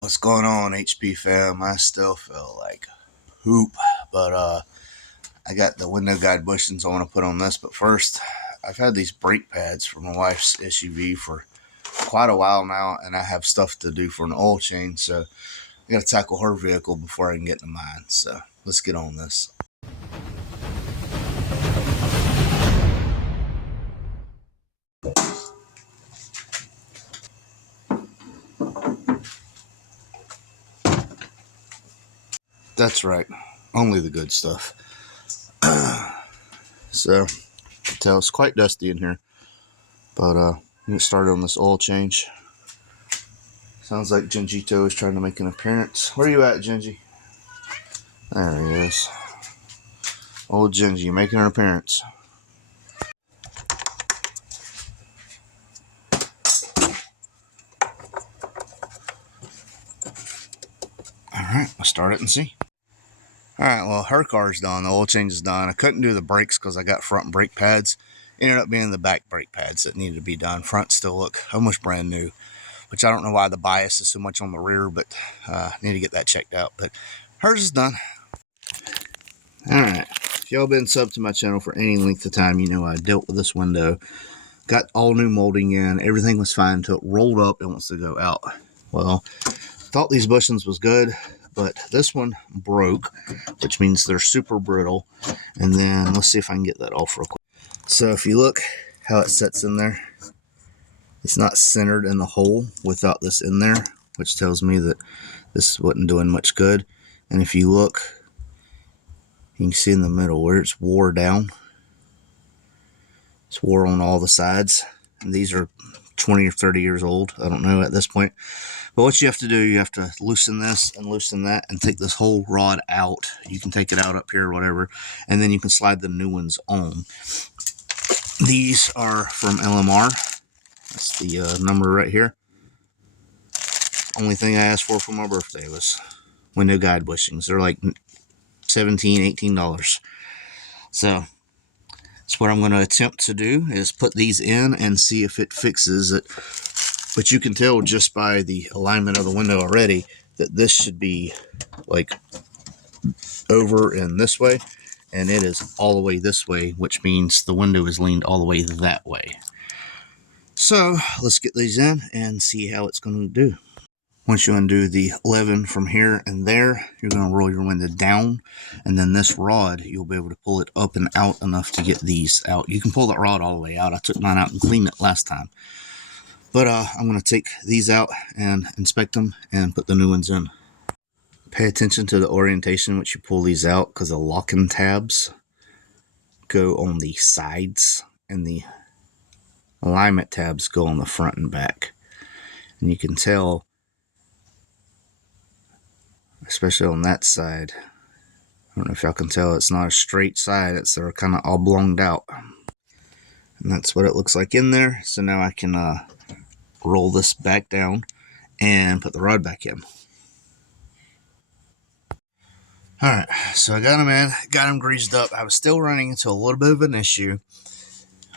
What's going on, HP fam? I still feel like hoop, but I got the window guide bushings I want to put on this. But first, I've had these brake pads for my wife's SUV for quite a while now, and I have stuff to do for an oil change, so I got to tackle her vehicle before I can get to mine. So let's get on this. That's right, only the good stuff. So, tell it's quite dusty in here, but get started on this oil change. Sounds like Gingito is trying to make an appearance. Where are you at, Gingy? There he is. Old Gingy making an appearance. Alright, let's start it and see. Alright, well, her car's done. The oil change is done. I couldn't do the brakes because I got front brake pads. Ended up being the back brake pads that needed to be done. Front still look almost brand new, which I don't know why the bias is so much on the rear, but need to get that checked out. But hers is done. Alright, if y'all been subbed to my channel for any length of time, you know I dealt with this window. Got all new molding in. Everything was fine until it rolled up and wants to go out. Well, thought these bushings was good, but this one broke, which means they're super brittle. And then let's see if I can get that off real quick. So if you look how it sets in there, it's not centered in the hole without this in there, which tells me that this wasn't doing much good. And if you look, you can see in the middle where it's wore down. It's wore on all the sides. And these are 20 or 30 years old. I don't know at this point. But what you have to do, you have to loosen this and loosen that and take this whole rod out. You can take it out up here or whatever. And then you can slide the new ones on. These are from LMR. That's the number right here. Only thing I asked for my birthday was window guide bushings. They're like $17, $18. So that's what I'm going to attempt to do, is put these in and see if it fixes it. But you can tell just by the alignment of the window already that this should be like over in this way, and it is all the way this way, which means the window is leaned all the way that way. So let's get these in and see how it's going to do. Once you undo the 11 from here and there, you're going to roll your window down, and then this rod, you'll be able to pull it up and out enough to get these out. You can pull that rod all the way out. I took mine out and cleaned it last time. But I'm going to take these out and inspect them and put the new ones in. Pay attention to the orientation which you pull these out, because the locking tabs go on the sides and the alignment tabs go on the front and back. And you can tell, especially on that side, I don't know if y'all can tell, it's not a straight side. They're kind of oblonged out. And that's what it looks like in there. So now I can roll this back down and put the rod back in. Alright, so I got them in, got them greased up. I was still running into a little bit of an issue.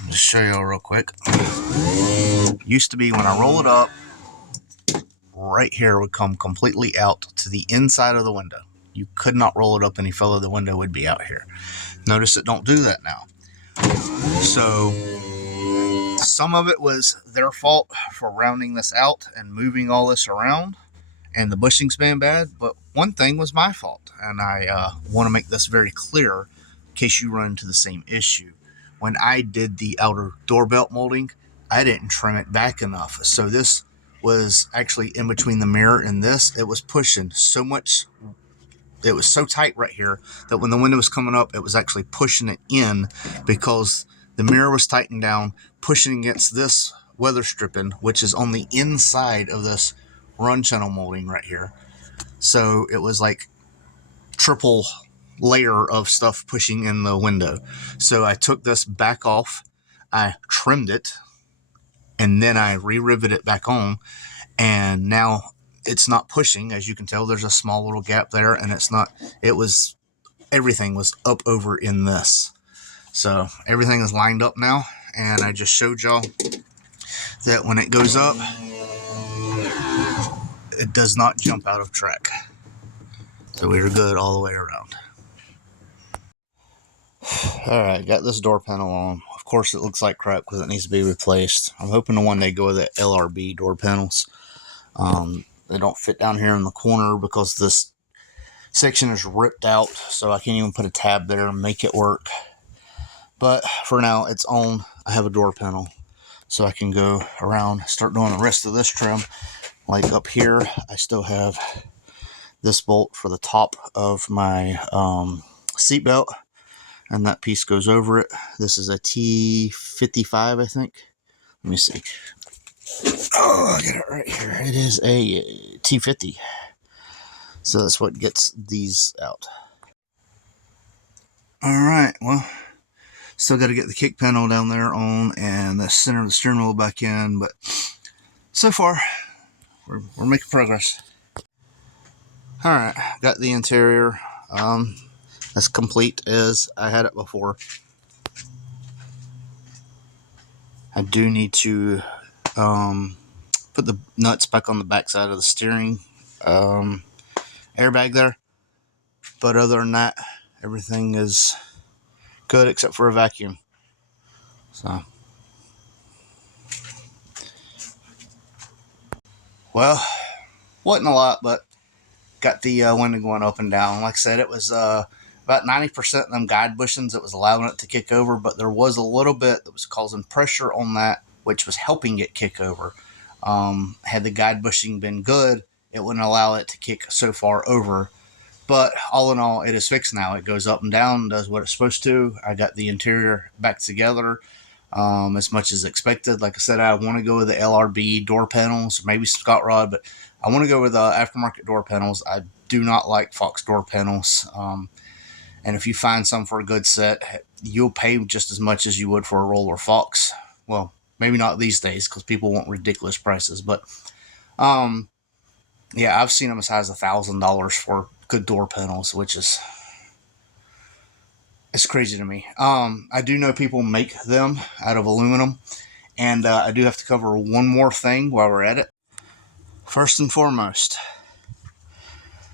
I'll just show y'all real quick. Used to be when I roll it up, right here would come completely out to the inside of the window. You could not roll it up any further, the window would be out here. Notice it don't do that now. So some of it was their fault for rounding this out and moving all this around, and the bushings being bad, but one thing was my fault, and I want to make this very clear in case you run into the same issue. When I did the outer door belt molding, I didn't trim it back enough, so this was actually in between the mirror and this. It was pushing so much, it was so tight right here that when the window was coming up, it was actually pushing it in, because the mirror was tightened down, pushing against this weather stripping, which is on the inside of this run channel molding right here. So it was like triple layer of stuff pushing in the window. So I took this back off, I trimmed it, and then I re-riveted it back on, and now it's not pushing. As you can tell, there's a small little gap there, and it's not, it was, everything was up over in this. So everything is lined up now, and I just showed y'all that when it goes up, it does not jump out of track. So we are good all the way around. Alright, got this door panel on. Of course it looks like crap because it needs to be replaced. I'm hoping to one day go with the LRB door panels. They don't fit down here in the corner because this section is ripped out, so I can't even put a tab there and make it work. But for now, it's on. I have a door panel, so I can go around, start doing the rest of this trim. Like up here, I still have this bolt for the top of my seat belt, and that piece goes over it. This is a T55, I think. Let me see. Oh, I got it right here. It is a T50. So that's what gets these out. Alright, well, still got to get the kick panel down there on and the center of the steering wheel back in, but so far, we're making progress. Alright, got the interior as complete as I had it before. I do need to put the nuts back on the back side of the steering airbag there, but other than that, everything is good except for a vacuum. So, well, wasn't a lot, but got the window going up and down. Like I said, it was about 90% of them guide bushings that was allowing it to kick over, but there was a little bit that was causing pressure on that, which was helping it kick over. Had the guide bushing been good, it wouldn't allow it to kick so far over. But all in all, it is fixed now. It goes up and down, does what it's supposed to. I got the interior back together as much as expected. Like I said, I want to go with the LRB door panels, maybe Scott Rod, but I want to go with the aftermarket door panels. I do not like Fox door panels. And if you find some for a good set, you'll pay just as much as you would for a Roller Fox. Well, maybe not these days because people want ridiculous prices, but yeah, I've seen them as high as $1,000 for good door panels, which is it's crazy to me. I do know people make them out of aluminum, and I do have to cover one more thing while we're at it. First and foremost,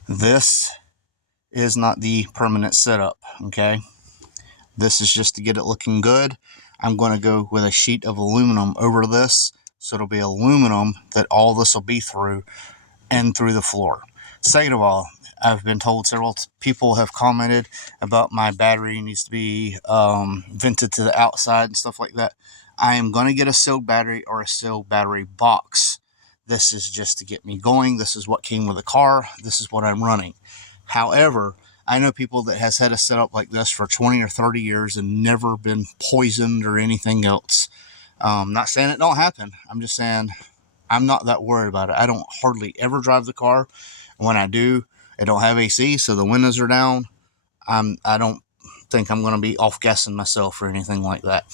this is not the permanent setup, okay? This is just to get it looking good. I'm going to go with a sheet of aluminum over this, so it'll be aluminum that all this will be through and through the floor. Second of all, I've been told several people have commented about my battery needs to be vented to the outside and stuff like that. I am going to get a sealed battery or a sealed battery box. This is just to get me going. This is what came with the car. This is what I'm running. However, I know people that has had a setup like this for 20 or 30 years and never been poisoned or anything else. Not saying it don't happen. I'm just saying I'm not that worried about it. I don't hardly ever drive the car. When I do, I don't have AC, so the windows are down. I don't think I'm going to be off-gassing myself or anything like that.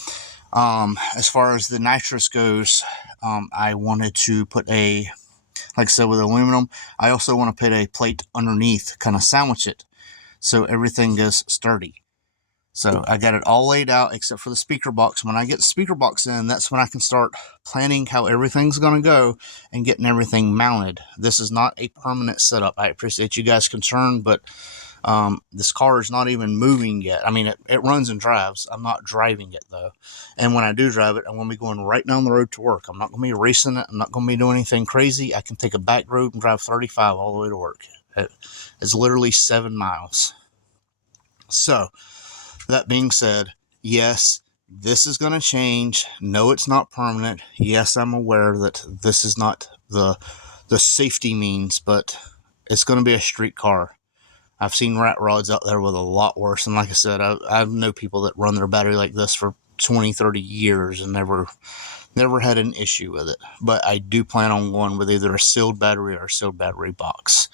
As far as the nitrous goes, I wanted to put like I said, with aluminum, I also want to put a plate underneath, kind of sandwich it, so everything is sturdy. So I got it all laid out except for the speaker box. When I get the speaker box in, that's when I can start planning how everything's going to go and getting everything mounted. This is not a permanent setup. I appreciate you guys' concern, but this car is not even moving yet. I mean, it runs and drives. I'm not driving it, though. And when I do drive it, I'm going to be going right down the road to work. I'm not going to be racing it. I'm not going to be doing anything crazy. I can take a back road and drive 35 all the way to work. It's literally 7 miles. So, that being said, yes, this is going to change. No, it's not permanent. Yes, I'm aware that this is not the safety means, but it's going to be a street car. I've seen rat rods out there with a lot worse. And like I said, I know people that run their battery like this for 20, 30 years and never had an issue with it. But I do plan on going with either a sealed battery or a sealed battery box.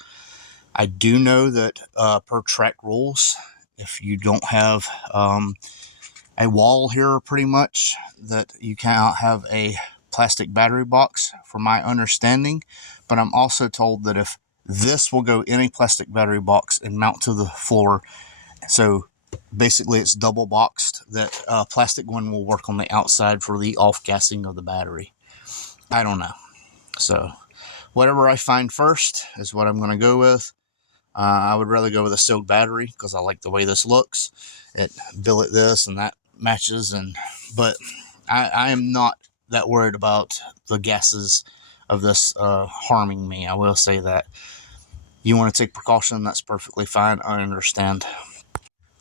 I do know that per track rules, if you don't have a wall here pretty much, that you cannot have a plastic battery box, from my understanding. But I'm also told that if this will go in a plastic battery box and mount to the floor, so basically it's double boxed, that plastic one will work on the outside for the off-gassing of the battery. I don't know. So whatever I find first is what I'm going to go with. I would rather go with a sealed battery because I like the way this looks. It billet this and that matches, but I am not that worried about the gases of this harming me. I will say that. You want to take precaution, that's perfectly fine. I understand.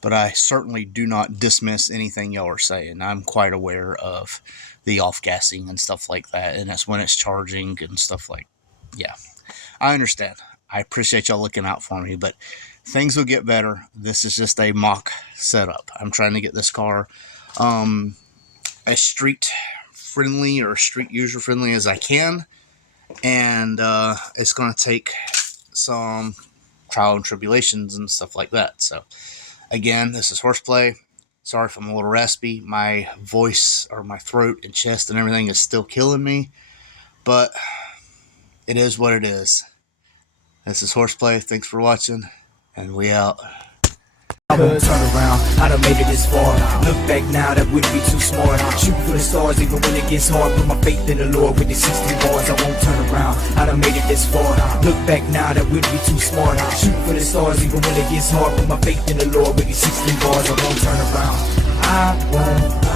But I certainly do not dismiss anything y'all are saying. I'm quite aware of the off-gassing and stuff like that, and that's when it's charging and stuff like, yeah. I understand. I appreciate y'all looking out for me, but things will get better. This is just a mock setup. I'm trying to get this car as street friendly or street user friendly as I can, and it's going to take some trial and tribulations and stuff like that. So again, this is Horseplay. Sorry if I'm a little raspy. My voice or my throat and chest and everything is still killing me, but it is what it is. This is Horseplay. Thanks for watching, and we out. I won't turn around, I done made it this far. Look back now, that wouldn't be too smart. Shoot for the stars even when it gets hard. Put my faith in the Lord with the 16 bars. I won't turn around, I done made it this far. Look back now, that wouldn't be too smart. Shoot for the stars even when it gets hard. Put my faith in the Lord with the 16 bars. I won't turn around, I won't